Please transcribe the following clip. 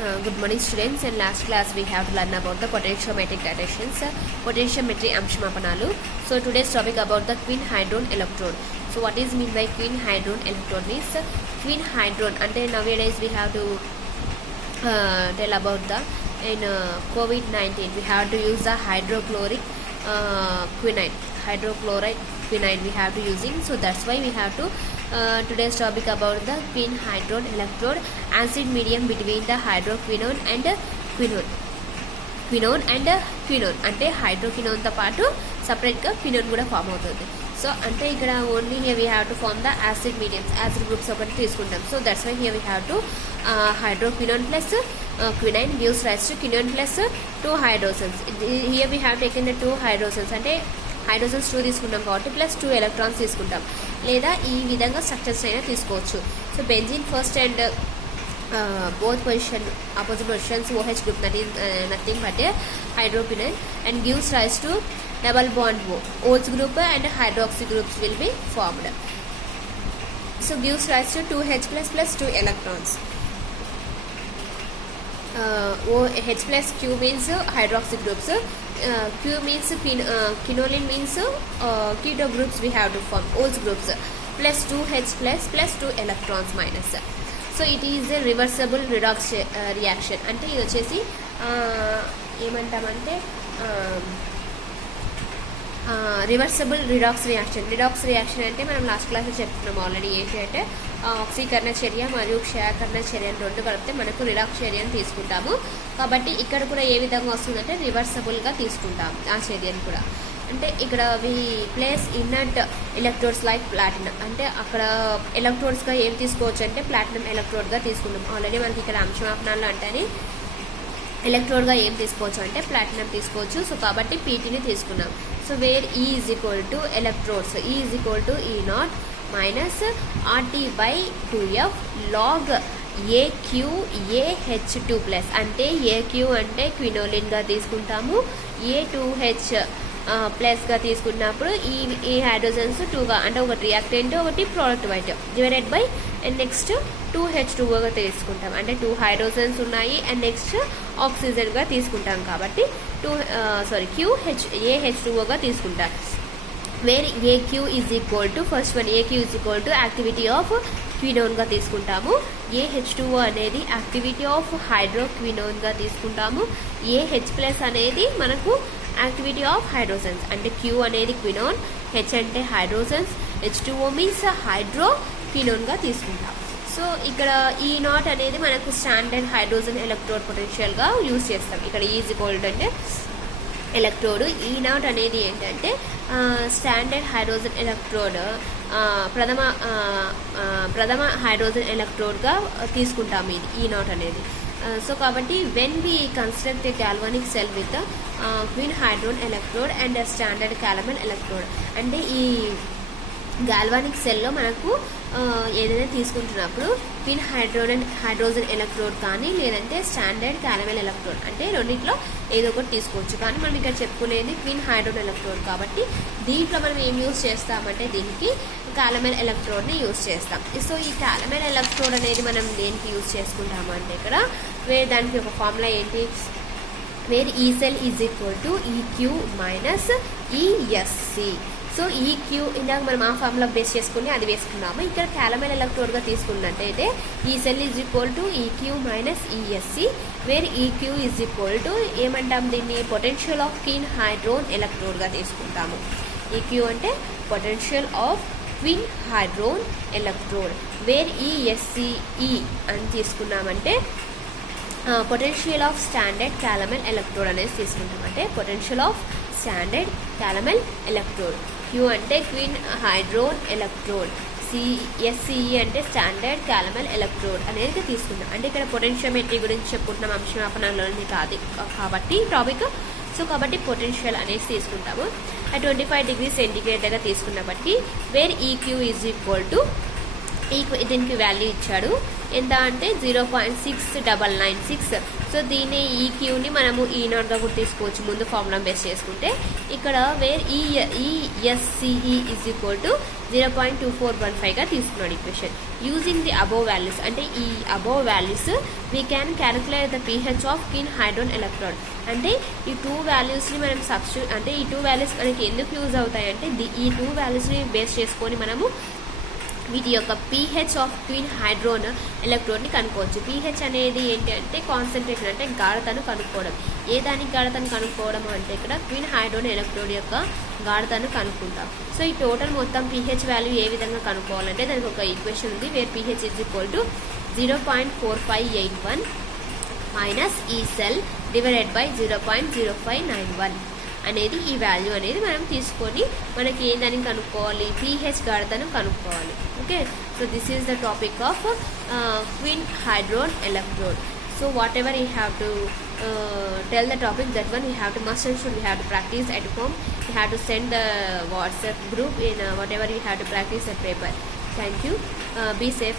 Good morning students. In last class we have to learn about the potentiometric datations, potentiometry అంశమాపనాలు. So today's topic about the queen hadron electrode. So what is mean by queen hadron electrode means queen hadron ante nowadays we have to tell about the in COVID-19 we have to use the hydrochloric quinine, hydrochloride quinine we have to using. So that's why we have to today's topic about the queen hadron electrode, acid medium between the hydroquinone and quinone అంటే hydroquinone తో పాటు separate గా quinone కూడా form అవుతుంది. So అంటే ఇక్కడ only here we have to form the acid mediums, acid groups ఒకటి తీసుకుంటాం. So that's why here we have to hydroquinone plus quinine gives rise to quinone plus 2 hydrogens. Here we have taken the 2 hydrogens అంటే hydrogens 2 తీసుకుంటాం కాబట్టి plus 2 electrons తీసుకుంటాం, లేదా ఈ విధంగా structures అయినా తీసుకోవచ్చు. So benzene first and both position opposite positions OH group, that is nothing but a hydroquinone, and gives rise to double bond OH group and hydroxy groups will be formed. So gives rise to 2H plus 2 electrons. H plus Q means hydroxy groups, Q means quinoline means keto groups we have to form OH groups, plus 2H plus 2 electrons minus. So it is a reversible redox reaction. అంటే ఇది వచ్చేసి ఏమంటామంటే reversible redox reaction. Redox reaction అంటే మనం last క్లాస్లో చెప్తున్నాం already. ఏంటి అంటే ఆక్సీకరణ చర్య మరియు క్షయకరణ చర్యను రెండు కలిపితే మనకు రిడాక్స్ చర్యను తీసుకుంటాము. కాబట్టి ఇక్కడ కూడా ఏ విధంగా వస్తుందంటే రివర్సబుల్గా తీసుకుంటాం ఆ చర్యను కూడా. అంటే ఇక్కడ వి place inert electrodes like platinum, అంటే అక్కడ ఎలక్ట్రోడ్స్గా ఏం తీసుకోవచ్చు అంటే ప్లాటినం ఎలక్ట్రోడ్గా తీసుకున్నాం. ఆల్రెడీ మనకి ఇక్కడ అంశమాపనాలు అంటేనే ఎలక్ట్రోడ్గా ఏం తీసుకోవచ్చు అంటే ప్లాటినం తీసుకోవచ్చు. సో కాబట్టి పీటీని తీసుకున్నాం. So where E is equal to electrodes, E is equal to E0 minus RT/2F log AQAH2 plus, అంటే AQ అంటే క్వినోలిన్గా తీసుకుంటాము, A2H ప్లస్గా తీసుకున్నప్పుడు ఈ హైడ్రోజన్స్ 2గా అంటే ఒకటి రియాక్టెంట్ ఒకటి ప్రోడక్ట్ వైట్ డివైడెడ్ బై అండ్ నెక్స్ట్ 2H2ఓగా తీసుకుంటాం. అంటే 2 హైడ్రోజన్స్ ఉన్నాయి అండ్ నెక్స్ట్ ఆక్సిజన్గా తీసుకుంటాం కాబట్టి AH2ఓగా తీసుకుంటాం. Where AQ is equal to first one AQ is equal to activity of క్వినోన్గా తీసుకుంటాము, AH2O అనేది యాక్టివిటీ ఆఫ్ హైడ్రోక్వినోన్గా తీసుకుంటాము, AH ప్లస్ అనేది మనకు యాక్టివిటీ ఆఫ్ హైడ్రోజన్స్, అంటే Q అనేది క్వినోన్, H అంటే హైడ్రోజన్స్, H2O మీన్స్ హైడ్రోక్వినోన్గా తీసుకుంటాం. సో ఇక్కడ E0 అనేది మనకు స్టాండర్డ్ హైడ్రోజన్ ఎలక్ట్రోడ్ పొటెన్షియల్గా యూజ్ చేస్తాం. ఇక్కడ ఈజ్ ఈక్వల్ అంటే ఎలక్ట్రోడ్, E0 అనేది ఏంటంటే స్టాండర్డ్ హైడ్రోజన్ ఎలక్ట్రోడ్ ప్రథమ హైడ్రోజన్ ఎలక్ట్రోడ్గా తీసుకుంటాము ఇది E0 అనేది. సో కాబట్టి when we construct a galvanic cell with quinhydrone electrode and standard calomel electrode, అంటే ఈ గాల్వానిక్ సెల్లో మనకు ఏదైనా తీసుకుంటున్నప్పుడు క్వీన్ హైడ్రోజన్ ఎలక్ట్రోడ్ కానీ లేదంటే స్టాండర్డ్ క్యాలమెల్ ఎలక్ట్రోడ్, అంటే రెండింటిలో ఏదో ఒకటి తీసుకోవచ్చు. కానీ మనం ఇక్కడ చెప్పుకునేది క్వీన్ హైడ్రోన్ ఎలక్ట్రోడ్ కాబట్టి దీంట్లో మనం ఏం యూజ్ చేస్తామంటే దీనికి క్యాలమెల్ ఎలక్ట్రోడ్ని యూజ్ చేస్తాం. సో ఈ క్యాలమెల్ ఎలక్ట్రోడ్ అనేది మనం దేనికి యూజ్ చేసుకుంటాము అంటే ఇక్కడ దానికి ఒక ఫార్ములా ఏంటి, వేర్ ఈ cell is equal to EQ minus ESC. So EQ ఇందాక మనం ఆ ఫార్ములా బేస్ చేసుకుని అది వేసుకున్నాము. ఇక్కడ క్యాలమెల్ ఎలక్ట్రోడ్గా తీసుకున్నట్టయితే ఈ cell is equal to EQ minus ESC, where EQ is equal to ఏమంటాం దీన్ని పొటెన్షియల్ ఆఫ్ క్వీన్ హైడ్రోన్ ఎలక్ట్రోడ్గా తీసుకుంటాము. EQ అంటే potential of quinhydrone electrode, where ESCE అని తీసుకున్నామంటే potential of standard calomel electrode అనేది తీసుకుంటాం. అంటే potential of standard calomel electrode, Q అంటే క్వీన్ హైడ్రోన్ ఎలక్ట్రోడ్, SCE అంటే స్టాండర్డ్ క్యాలమెల్ ఎలక్ట్రోడ్ అనేది తీసుకుంటాం. అంటే ఇక్కడ పొటెన్షియోమెట్రీ గురించి చెప్పుకుంటున్నాం అంశమాపనాలలోని కాదు కాబట్టి టాపిక్. సో కాబట్టి పొటెన్షియల్ అనేది తీసుకుంటాము. 25 డిగ్రీ సెంటిగ్రేడ్ దగ్గర తీసుకున్నప్పటికీ where EQ is equal to దీనికి వాల్యూ ఇచ్చాడు ఎంత అంటే 0.6996. సో దీన్ని ఈ క్యూని మనము ఈ నాట్గా కూడా తీసుకోవచ్చు ముందు ఫార్ములా బేస్ చేసుకుంటే. ఇక్కడ వేర్ ఈఎస్సిఈ ఈజ్ ఈక్వల్ టు 0.2415గా తీసుకున్నాడు equation. Using the above values అంటే ఈ above values we can calculate the pH of క్విన్ హైడ్రోన్ ఎలక్ట్రోడ్. అంటే ఈ 2 వాల్యూస్ని మనం సబ్స్టిట్యూట్ అంటే ఈ 2 వాల్యూస్ మనకి ఎందుకు యూజ్ అవుతాయంటే ఈ 2 వాల్యూస్ని బేస్ చేసుకొని మనము వీటి యొక్క pH ఆఫ్ క్విన్ హైడ్రోన్ ఎలక్ట్రోడ్ని కనుక్కోవచ్చు. pH అనేది ఏంటి అంటే కాన్సన్ట్రేషన్ అంటే గాఢతను కనుక్కోవడం. ఏ దానికి గాఢతను కనుక్కోవడం అంటే ఇక్కడ క్విన్ హైడ్రోన్ ఎలక్ట్రోడ్ యొక్క గాఢతను కనుక్కుంటాం. సో ఈ టోటల్ మొత్తం pH వాల్యూ ఏ విధంగా కనుక్కోవాలంటే దానికి ఒక ఈక్వేషన్ ఉంది. Where pH is equal to 0.4581 minus E cell divided by 0.0591 అనేది ఈ వాల్యూ అనేది మనం తీసుకొని మనకి ఏందని కనుక్కోవాలి, pH గాఢతను కనుక్కోవాలి. Okay, so this is the topic of క్విన్ హైడ్రోన్ electrode. So whatever you have to tell the topic, that one you have to must and should we have to practice at home. You have to send the WhatsApp group in whatever you have to practice that paper. Thank you. Be safe.